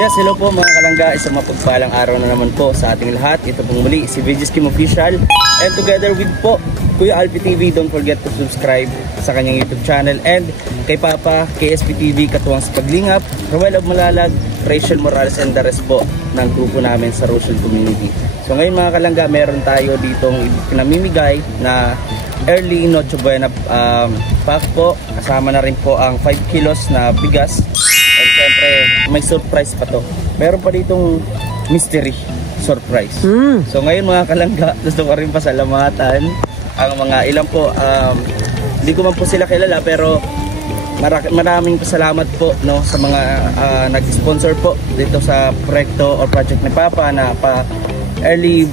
Yes, hello po mga kalangga. Isang mapagpalang araw na naman po sa ating lahat. Ito pong muli si VG Skim Official. And together with po Kuya Alpi TV, don't forget to subscribe sa kanyang YouTube channel. And kay Papa, KSP TV, Katuwang sa Paglingap, Roel of Malalag, Rachel Morales and the rest po ng grupo namin sa Rochelle Community. So ngayon mga kalangga, meron tayo ditong pinamimigay na early Noche Buena pack po. Kasama na rin po ang 5 kilos na bigas. And syempre, may surprise pa to. Meron pa ditong mystery surprise. So ngayon mga kalangga, gusto ko rin pasalamatan ang mga ilan po, hindi ko man po sila kilala, pero maraming pasalamat po no, sa mga nag-sponsor po dito sa proyekto o project ni Papa na pa early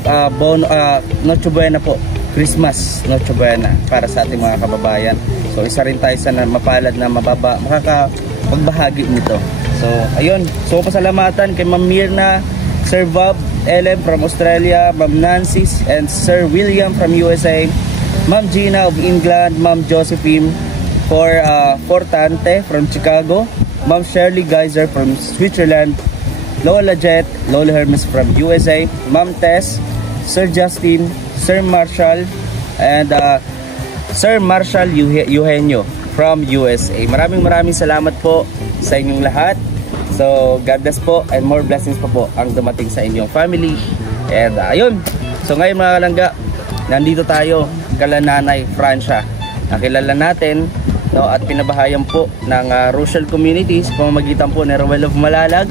Noche Buena po, Christmas Noche Buena para sa ating mga kababayan. So isa rin tayo sa mapalad na makakapagbahagi nito. So ayun, so pasalamatan kay Ma'am Mirna, Sir Bob Ellen from Australia, Ma'am Nancy and Sir William from USA, Ma'am Gina of England, Ma'am Josephine Fortante from Chicago, Ma'am Shirley Geyser from Switzerland, Lola Jet, Lola Hermes from USA, Ma'am Tess, Sir Justin, Sir Marshall, and Sir Marshall Eugenio from USA. Maraming salamat po sa inyong lahat. So God bless po and more blessings pa po ang dumating sa inyong family. And ayun, so ngayon mga kalangga, nandito tayo kala Nanay Francia. Nakilala natin no, at pinabahayan po ng Rochelle Community sa pamamagitan po ni Roel of Malalag.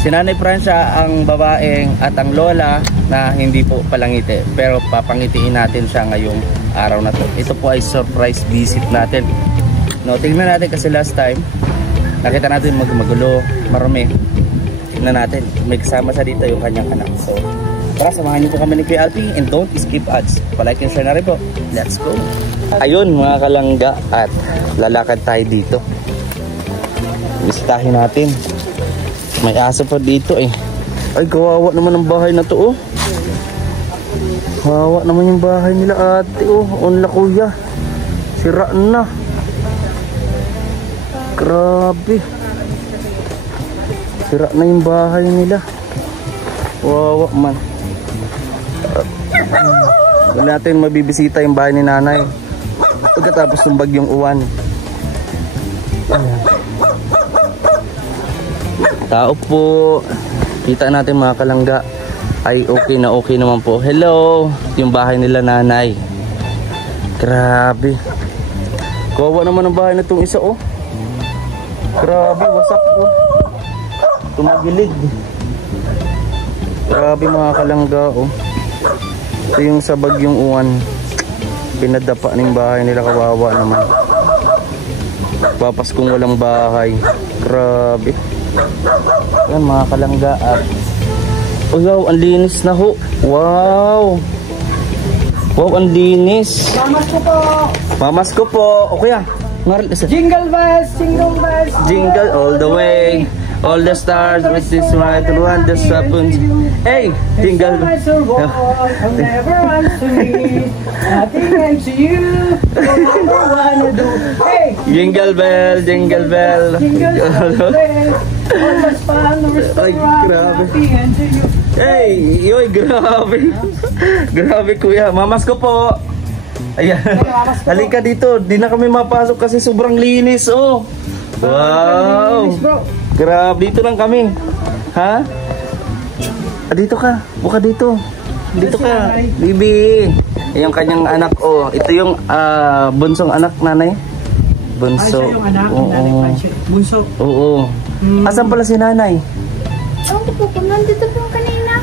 Si Nanay Francia ang babaeng at ang lola na hindi po palangiti, pero papangitiin natin siya ngayong araw na to. Ito po ay surprise visit natin. No, tingnan natin kasi last time nakita natin magulo, marami. Tingnan natin, may kasama sa dito yung kanyang anak. So tara, samahan niyo po kami ni Kuya Alpi and don't skip ads. Palike and share na rin po. Let's go. Ayun mga kalangga, at lalakad tayo dito. Bisitahin natin. May aso pa dito eh. Ay, kawawa naman ang bahay na to oh. Kawawa naman yung bahay nila ate oh. Onla kuya, sira na. Grabe, sira na yung bahay nila. Kawawa man. Wala natin mabibisita yung bahay ni nanay pagkatapos ng bagyong uwan. Tao po, kita natin mga kalangga ay okay naman po. Hello, yung bahay nila nanay. Grabe, kawawa naman ang bahay na itong isa oh. Grabe, wasak oh. Tumagilig. Grabe mga kalangga oh. Ito yung sa bagyong uwan, pinadapa ng bahay nila, kawawa naman. Papaskong walang bahay. Grabe. Yan mga kalangga at oh wow, ang linis na ho. Wow. Wow, ang linis. Mamas ko po. Mamas ko po. O kuya, jingle bells, jingle bells. Jingle all the way. All the stars with this right around the weapons. Hey, jingle. I'll never run to me. Nothing to you. Whatever I wanna do. Hey, jingle bell, jingle bell. Jingle bell. Almost fun to restaurant. Happy and to you. Hey, yoy, grabe. Grabe kuya, mamas ko po. Ayan. Halika dito, di na kami mapasok kasi sobrang linis oh. Wow. Grabe, dito lang kami. Ha? Dito ka, buka dito. Dito ka, bibi. Yung kanyang anak oh. Ito yung bunsong anak nanay. Bunso. Ay, siya yung anak ng nanay Francia. Bunso. Oo. Asan pala si nanay? Oh, nandito po kanina.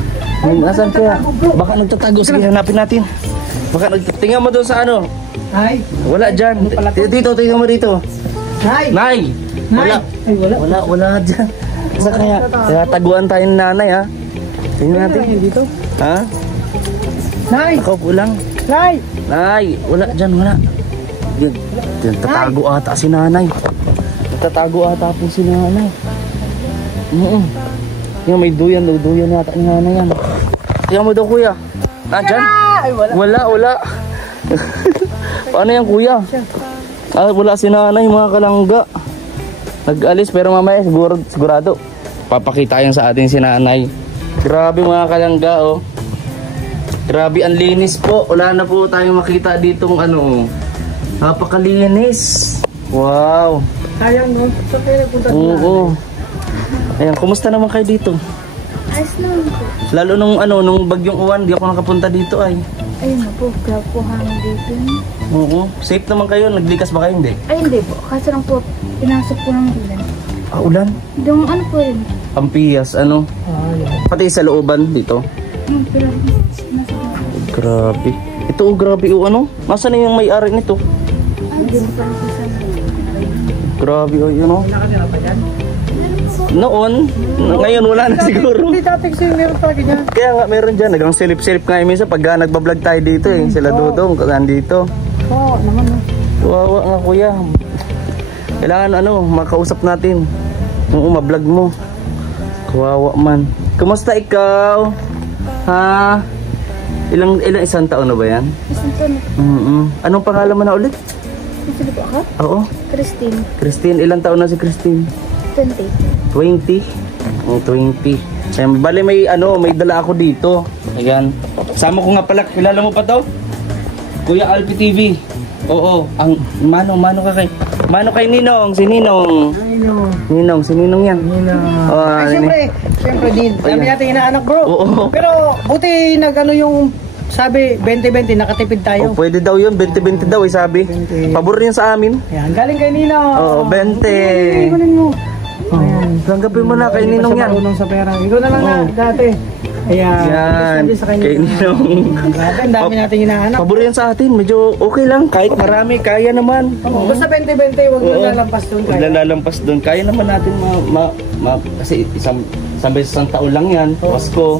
Asan kaya? Baka nagtatago. Sige, hanapin natin. Baka tingnan mo doon sa ano. Ay. Wala dyan. Dito, tingnan mo dito. Nay. Nay. Wala. Ay, Wala dyan. Saan kaya taguan tayo ng nanay ha? Tingnan natin. Dito. Ha? Nay. Ako po lang. Nay. Nay. Wala dyan, wala. Diyan, tatago ata si nanay. Tatago ata po si nanay. Yung may duyan yata ni nanay yan. Tingnan mo daw kuya. Nandyan? Ay, wala. Wala. Paano yan kuya? Wala si nanay mga kalangga. Nag-alis pero mamaya sigurado Papakita yan sa atin si nanay. Grabe mga kalangga, oh. Grabe, ang linis po. Wala na po tayong makita ditong ano. Napakalinis. Wow. Sayang, no? So, kaya nagpunta na. Oo. Ayan, kumusta naman kayo dito? Ayos naman po. Lalo nung bagyong uwan, di ako nakapunta dito ay. Ayun na po, grab po hangin dito. Oo. Safe naman kayo? Naglikas ba kayo? Hindi? Ay, hindi po. Kasi lang po, pinasok po ng ulan. Ah, ulan? Yung ano po yun? Ampiyas, ano? Yan. Pati sa looban dito. Pero nasa Grabe. Ito, oh, grabe, oh, ano? Nasaan na yung may-ari nito? hindi mo pa rin po sa Grabe, oh, yun, oh. Nakatira pa yan? Noon, ngayon wala na siguro. Hindi dati kasi meron pa ganyan. Kaya nga, meron dyan. Nagang silip-silip nga minsan pag nagbablog tayo dito, eh. Sila Dudong, nandito. Oo, naman, no? Wawa nga, kuya. Kailangan, makausap natin. Oo, mablog mo. Kawawa man. Kumusta ikaw? Ha? Isang taon na ba yan? isang taon. Anong pangalan mo na ulit? Sino po ako? Oo. Christine. Christine, ilang taon na si Christine? 20. 20? 20. Ayan, bali may dala ako dito. Ayan. Sama ko nga pala, kilala mo pa to? Kuya Alpi TV. Oo, ang mano kay Ninong, si Ninong. Ay, no. Ninong, si Ninong yan. Oh, Ay, siyempre din. Kami natin inaanak, bro. Oo. Pero, buti yung sabi, 20-20, nakatipid tayo. Oh, pwede daw yun, 20-20 daw sabi. 20. Pabor yun sa amin. Yan, galing kay Ninong. Oo, 20. Galing mo. Ayan, tanggapin mo na kay Ninong yan. Marunong sa pera. Ikaw na lang na, dati. Ayan. Yan, Sa kanya. kay Ninong. Grabe, ang dami natin inaanak. Pabor yan sa atin, medyo okay lang. Kahit marami, kaya naman. Oo, basta 20-20, huwag mo lalampas doon. Huwag lalampas doon. Kaya naman natin kasi isang taon lang yan, Pasko.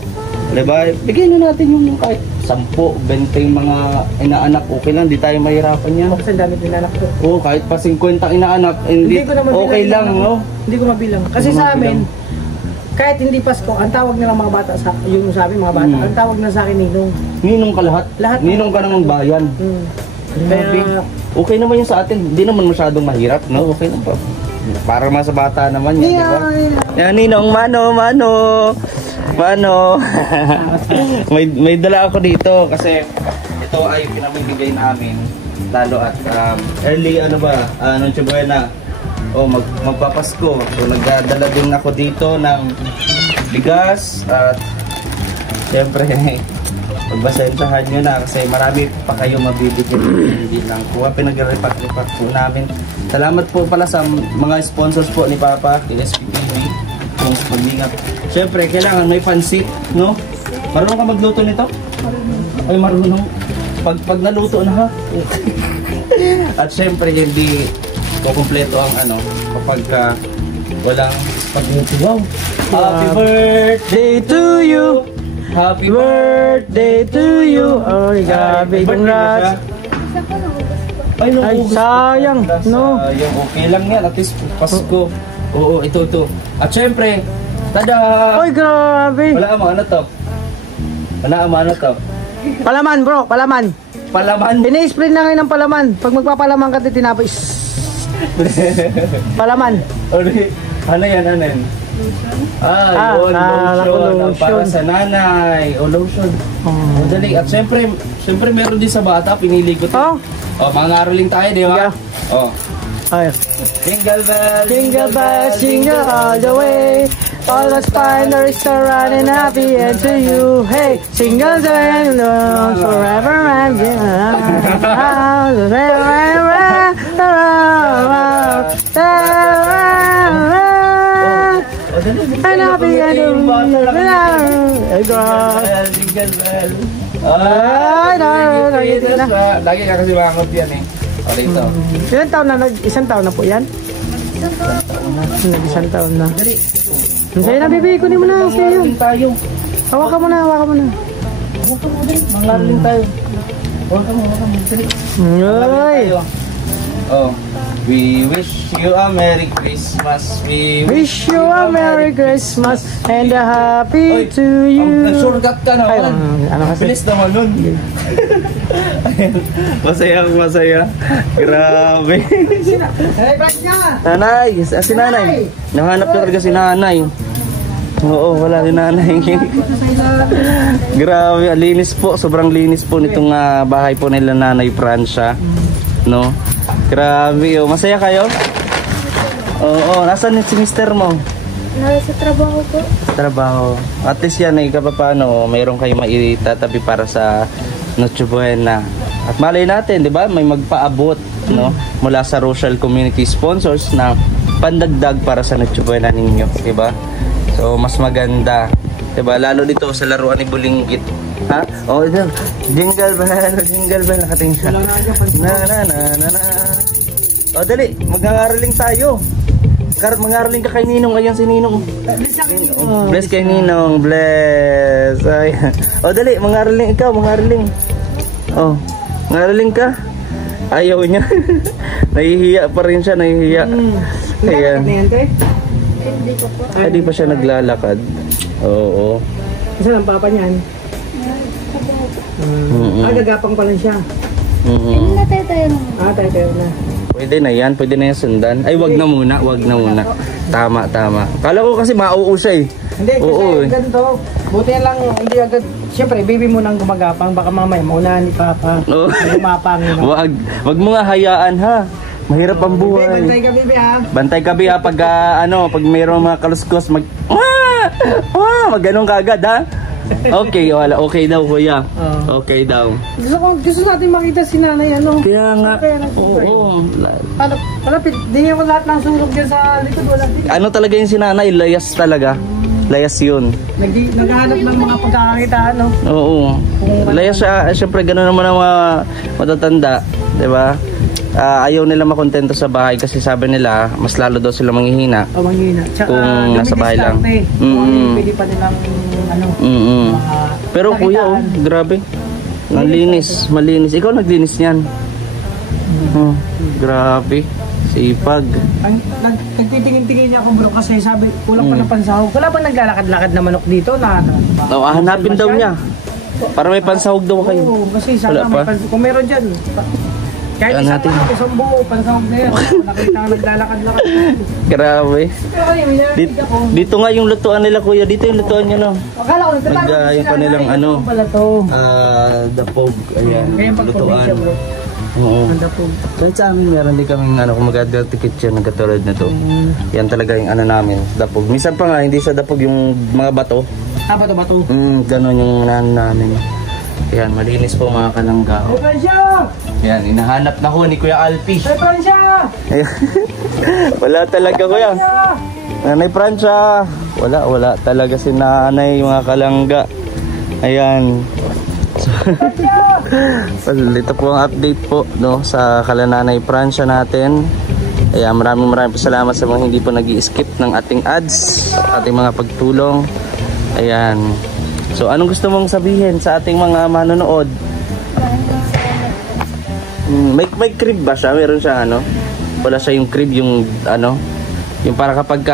Diba? Bigyan na natin yung kahit 10, 20 yung mga inaanak, okay lang, di tayo mahirapan yan. Kasi ang dami inaanak ko. Oo, kahit pa 50 inaanak, hindi ko na mabilang okay lang, no? Hindi ko mabilang. Kasi Hindi mo sa amin, mabilang. kahit hindi Pasko, ang tawag nila mga bata, yung sa amin mga bata, ang tawag na sa akin Ninong. Ninong ka lahat? Lahat. Ninong ka ng bayan. Kaya, Okay naman yung sa atin, hindi naman masyadong mahirap, no? Okay lang pa. Para mas sa bata naman yan, di ba? Yan, Ninong, mano. may dala ako dito kasi ito ay pinamimigay namin lalo at early Noche Buena. Magpapasko. So nagdadala din ako dito ng bigas at siyempre pagbasensahan nyo na kasi marami pa kayo mabibigyan, hindi lang po pinag-repack po namin. Salamat po pala sa mga sponsors po ni Papa, SPTV, kung sa pag-ingat. Siyempre, kailangan may pansit, no? Marunong ka magluto nito? Ay, marunong. Pag naluto na, ha? At siyempre, hindi kukumpleto ang kapag walang pag-luto. Wow! Happy birthday to you! Happy birthday to you! Ay, grabe, congrats! Ay, sayang, no? Sayang, okay lang yan. At least, Pasko. Oo, ito. At siyempre, tada! Ay, grabe! Wala mo, ano to? Palaman, bro, palaman. Palaman? Ini-spray na ngayon ng palaman. Pag magpapalaman ka, tinapos. Palaman. Ano yan? Yun, lotion. Para sa nanay. Lotion. Dali. At syempre meron din sa bata, pinili ko ito. Mga araling tayo, di ba? Ay. Jingle bells, Jingle bells, jingle all the way. All the spiders are running happy and to you. Hey, jingle bells, forever and lagi ka kasi makakot yan eh. O dito. Isang taon na po yan? Isang taon na. Sa'yo na, baby, kunin mo na. Sa'yo. Hawakan mo na. Manglaring tayo. Hawakan mo. Ay! We wish you a Merry Christmas. We wish you a Merry Christmas and a happy to you. Nag-shortcut ka naman. Ano kasi? Bilis naman nun. Masaya. Grabe. Hey, ba't niya? Nanay, si nanay. Nahanap na talaga si nanay. Oo, wala si nanay. Grabe, linis po. Sobrang linis po nitong bahay po nila Nanay Francia. No? Grabe, oh. Masaya kayo? Oo, nasaan si mister mo? Nasa trabaho po. Trabaho. At least yan, paano, mayroon kayo maitatabi para sa Noche Buena. At malay natin, di ba? May magpaabot, no? Mula sa Rochelle Community Sponsors na pandagdag para sa Noche Buena ninyo, di ba? So, mas maganda. Di ba? Lalo dito sa laruan ni Bulinggit. Ha? Oh, ito. Jingle bell. Nakatingin siya. Na. Oh, dali. Mag-aaraling tayo. Mag-aaraling ka kay Ninong. Ayan si Ninong. Bless kay Ninong. Bless. Ayan. Oh, dali. Mag-aaraling ikaw. Mag-aaraling. Oh. Mag-aaraling ka. Ayaw niya. Nahihiya pa rin siya. Nahihiya. Ayan. Hindi ko po. Ay, di pa siya naglalakad. Oo. Saan ang papa niyan? Gagapang pa lang siya. Hindi na tayo naman. Tayo na. Pwede na yan sundan. Ay, wag na muna. Tama. Kala ko kasi mauo siya eh. Hindi, kasi Oo, ganito. Buti lang, hindi agad. Siyempre, baby mo nang gumagapang. Baka mamaya, maunahan ni Papa. Oo. Gumapang. Wag mo nga hayaan ha. Mahirap ang buhay. Bantay ka, baby ha. Bantay ka ha pag pag mayroong mga kaluskos ganun kagad ha. Okay, wala. Okay daw, kuya. Okay daw. Gusto natin makita si nanay, ano? Kaya nga. Oo. Palapit. Di ako lahat ng sulog dyan sa likod. Wala. Ano talaga yung sinanay? Layas talaga. Layas yun. Naghahanap ng mga pagkakakitaan, no? Oo. Layas siya. Siyempre, gano'n naman ang mga matatanda. Diba? Ayaw nila makontento sa bahay kasi sabi nila, mas lalo daw sila manghihina. Manghihina. Kung nasa bahay lang. Pwede pa nilang, pero kuya, grabe. Malinis. Ikaw naglinis niyan. Grabe. Sipag. Nagtitingin-tingin niya ako bro kasi sabi, kulang pa ng pansahog. Wala ba naglalakad-lakad na manok dito na? Hanapin daw niya. Para may pansahog daw kayo. Oo, kasi sana may kung meron dyan. Kahit isang buo, pansahog na yan. Nakita ka naglalakad-lakad. Grabe. Dito nga yung lutuan nila kuya. Dito yung lutuan niya no. Akala ko yung kanilang dapog. Ayan, lutuan. Oo. Kahit sa amin meron din kaming kung mag-dirty kitchen na katulad na to. Yan talaga yung namin, dapog. Minsan pa nga hindi sa dapog yung mga bato. Bato-bato. Ganon yung namin. Yan, malinis po mga kalangga. Hey Francia! Yan, hinahanap na ho ni Kuya Alpi. Hey Francia! Wala talaga kuya. Nanay Francia. Wala talaga si nanay mga kalangga. Ayan. So, ito po ang update po no, sa Nanay Francia natin. Ayan, maraming salamat sa mga hindi po nag-i-skip ng ating ads, ating mga pagtulong. Ayan. So, anong gusto mong sabihin sa ating mga manonood? May crib ba siya? Meron siya wala siya yung crib, yung yung para kapag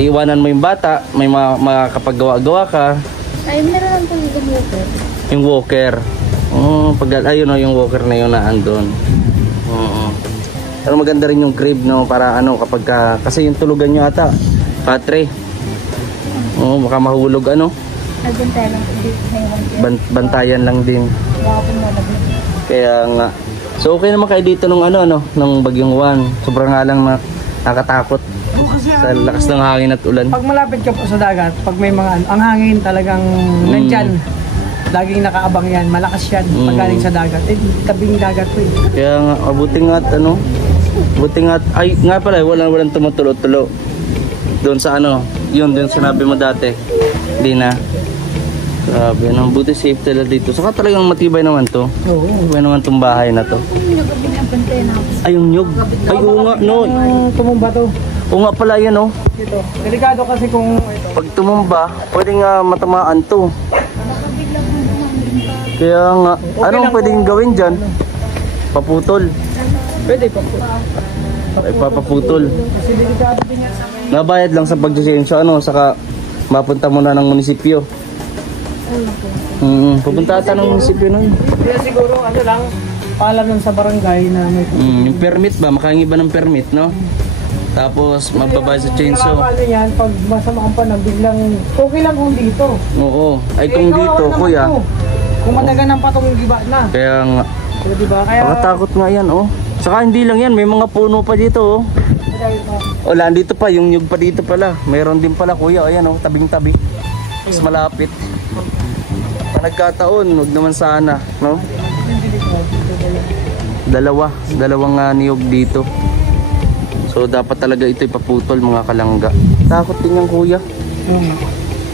iiwanan mo yung bata, may makakapaggawa-gawa ka. Ay, meron lang po yung walker. Yung walker. Ayun yung walker na yun na andun. Pero maganda rin yung crib no, para kapag kasi yung tulugan nyo ata, patre. Baka mahulog Nagbantayan lang po dito. Bantayan lang din. Baka po malabit. Kaya nga. So okay naman kayo dito nung nung bagyong Juan. Sobrang nga lang nakatakot sa lakas ng hangin at ulan. Pag malapit ka po sa dagat, pag may mga ang hangin talagang nandyan. Laging nakaabang yan, malakas yan pag galing sa dagat. Tabing dagat po Kaya nga, buti nga ay nga pala, walang tumutulo-tulo. Doon sa yun din sinabi mo dati. Hindi na. Grabe, buti safe talaga dito. Saka talagang matibay naman to. Oo. Matibay naman tong bahay na to. Nagabi na bantayan ako. Ay, yung nyug. Ay, oo nga, no. Tumumba to. Oo nga pala yan, no. Dito. Delikado kasi kung ito. Pag tumumba, pwedeng matamaan to. Kaya nga, anong pwedeng gawin dyan? Paputol. Pwede pa po. Ay, papaputol. Kasi delikado din yan sa mga. Nabayad lang sa pagdisensya, saka mapunta mo na ng munisipyo. Pupunta ata ng munisipyo nun. Kaya siguro lang, paalam lang sa barangay na may yung permit ba? Makahingi ba ng permit, no? Tapos magbabay sa chainsaw. Ano yan, pag masama kang panang biglang okay lang kung dito. Oo. Ay kung dito, kuya. Kung madagan ng patong giba na. Kaya nga. So, diba? Kaya Pakatakot nga yan, oh. Saka hindi lang yan, may mga puno pa dito, oh. Wala, dito pa, yung nyug pa dito pala. Mayroon din pala, kuya. Ayan, oh, tabing-tabi. Mas malapit. Nagkataon, huwag naman sana, no? Dalawang niyog dito. So dapat talaga ito ipaputol, mga kalangga. Takot din yan, kuya.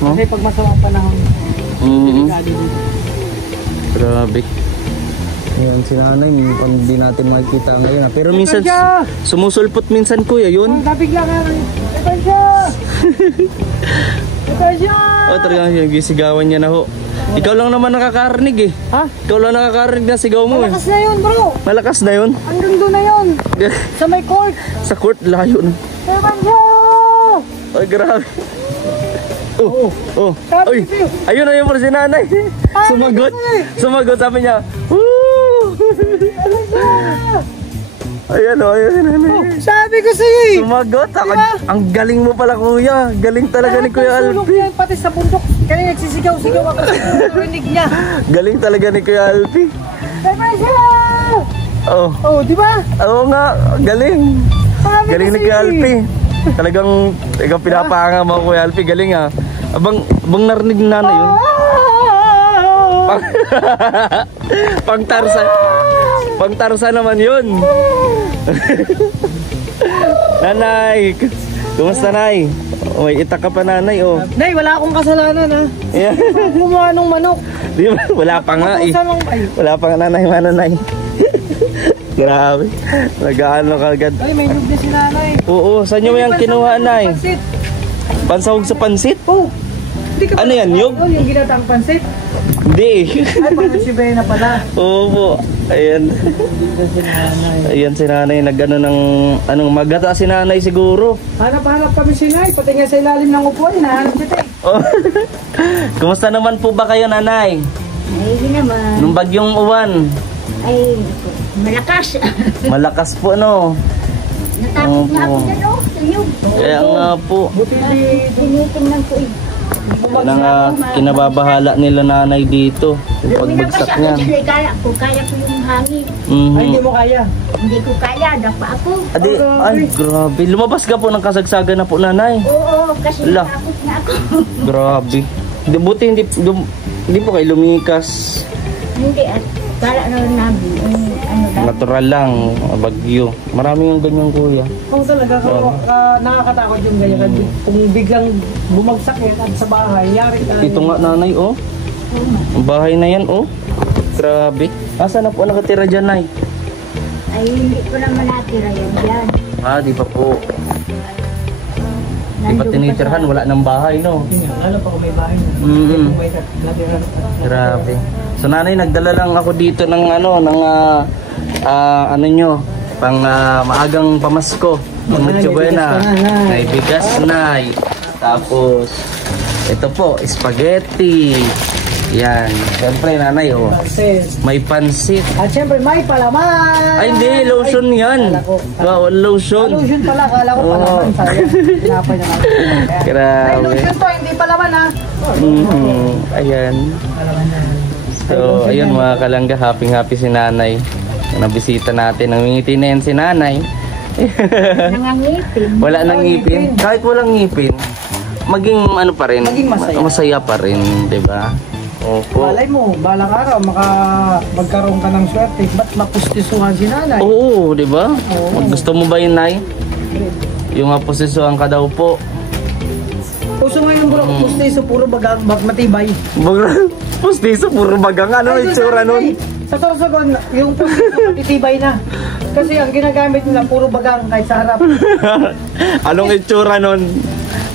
No? Kasi pag masama ang panahon. Grabe. Ayan si nanay, hindi natin makikita ngayon. Pero minsan sumusulpot minsan, kuya, yun. Nabigla nga rin. Ito siya! Ito siya! Oh, talagang gisigawan niya na ho. Ikaw lang naman nakakarinig eh. Ha? Ikaw lang nakakarinig na sigaw mo. Malakas na yun, bro. Malakas na yun? Hanggang doon na yun. Sa may court. Sa court, layo na. Ito siya! Ay, grabe. Oh. Ay, ayun na yun pala si nanay. Sumagot. Sumagot, sabi niya. Woo! Ayan o, ayun si nanay. Sabi ko sa'yo eh. Sumagot. Ang galing mo pala, kuya. Galing talaga ni Kuya Alpi. Pati sa bundok. Kaya nagsisigaw-sigaw ako sa narinig niya. Galing talaga ni Kuya Alpi. Ito siya! Oh, di ba? Oo nga, galing. Galing ni Kuya Alpi. Talagang ikaw pinapahanga mo, Kuya Alpi. Galing ah. Abang narinig ng nanay yun. Pang-Tarsa naman yun. Nanay, kumusta, Nay? May itak ka pa, nanay, oh. Nay, wala akong kasalanan, ha? Yeah. Kumuha nung manok. Di ba? Wala pa nga eh. Wala pa nga, nanay, mananay. Grabe. Nag-aano ka agad. Ay, may nug na si nanay. Oo, saan nyo yung kinuha, Nay? Pansahog sa pansit? Oh. Ano yan, yug? Yung ginatang pansit? Hindi. Ay, parang si Bena pala. Oo po. Ayan. Ayan si nanay. Nag-ano ng... Anong magata si nanay siguro. Hanap-hanap kami si Nay. Pati nga sa ilalim ng upuan. Nahanap kita eh. Oh. Kumusta naman po ba kayo, nanay? Ay, naman. Nung bagyong uwan? Ay, malakas. Malakas po, no? Natakot na ako dyan, oh. Sa'yo. Kaya nga po. Tinitingnan ko eh. Yan ang kinababahala nila nanay dito. Yung pagbagsak niya. Kaya ko yung hangin. Ay, hindi mo kaya. Hindi ko kaya, dapa ako. Ay, grabe. Lumabas ka po ng kasagsagan na po, nanay. Oo, kasi Ala. natakot na ako. Grabe. Buti hindi po kayo lumikas. Hindi, at kala na nabi. Ano lang. Natural lang, bagyo. Marami yung ganyan, kuya. Kung talaga, nakakatakot yung ganyan. Kung biglang bumagsak eh, at sa bahay, yari tayo. Ito nga, nanay, oh. Ang bahay na yan, oh. Grabe. Asa na po nakatira dyan, nay? Ay, hindi ko naman natira yan dyan. Di pa po. Di pa tinitirhan, wala ng bahay, no? Alam pa kung may bahay na. Grabe. So, nanay, nagdala lang ako dito ng ano nyo, pang maagang pamasko. Mucho buena. May bigas, nay. Tapos, ito po, spaghetti. Yan. Siyempre, nanay, oh. May pansit. At siyempre, may palaman. Ay, hindi. Lotion yan. Wow, lotion. Lotion pala. Kala ko palaman. Sayang. May Grabe. lotion to, hindi palaman, ha? Ayan. So, ayun mga kalangga. Happy si nanay. Nabisita natin. Nangingiti na yan si nanay. Nangangipin. Wala nang ngipin. Kahit walang ngipin, maging ano pa rin. Maging masaya. Masaya pa rin, di ba? Opo. Malay mo, balang araw, magkaroon ka ng swerte. Ba't mapustisuhan si nanay? Oo, di ba? Oo. Gusto mo ba yun, nay? Yung posisyon ka daw po. Puso ngayon bro, pustiso, puro bagang, matibay. Pustiso, puro bagang. Ano yung itsura nun? Sa Sorsogon, yung pustiso matitibay na. Kasi ang ginagamit nila, puro bagang kahit sa harap. Anong itsura nun?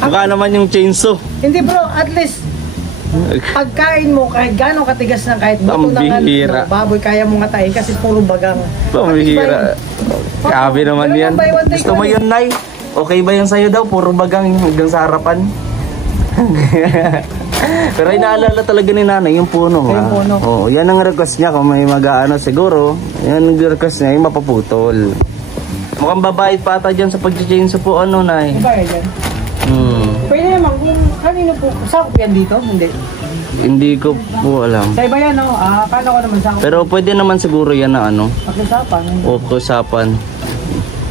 Mukha naman yung chainsaw. Hindi bro, at least, pagkain mo, kahit gano'ng katigas na kahit buto ng baboy, kaya mo ngatayin kasi puro bagang. Pambihira. Grabe naman yan. Gusto mo yun, nay? Okay ba yun sa'yo daw? Puro bagang hanggang sa harapan? Pero inaalala talaga ni nanay yung puno. Yung puno. Oo, yan ang request niya. Kung may mag-aano siguro, yan ang request niya yung mapaputol. Mukhang babayad pa ata dyan sa pag-chainsaw po, ano, Nay? Babayad yan. Pwede naman kung kanino po. Sakop yan dito? Hindi. Hindi ko po alam. Sa iba yan, no? Paano ko naman sakop? Pero pwede naman siguro yan na ano. Pakisapan. O kusapan.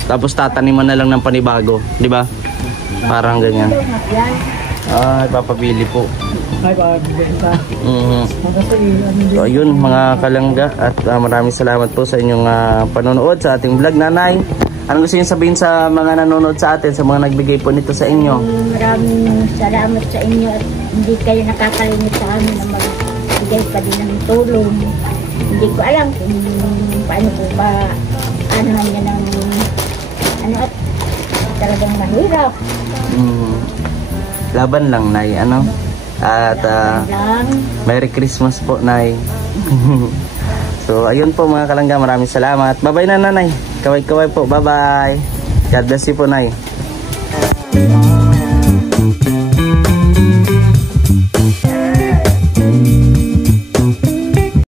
Tapos tataniman na lang ng panibago. Di ba? Parang ganyan. Ah, ipapabili po. Ay, pagbenta. Kasi, So ayun mga kalangga. At maraming salamat po sa inyong panonood sa ating vlog. Nanay, anong gusto niyo sabihin sa mga nanonood sa atin, sa mga nagbigay po nito sa inyo? Maraming salamat sa inyo at hindi kayo nakakalimit sa amin na magbigay pa din ng tulong. Hindi ko alam kung paano po ba ano niya ng ano at talagang mahirap. Laban lang, Nay, ano? At Merry Christmas po, Nay. So ayun po mga kalangga, maraming salamat. Bye bye na, Nanay. Kaway-kaway po, bye bye. God bless you po, Nay.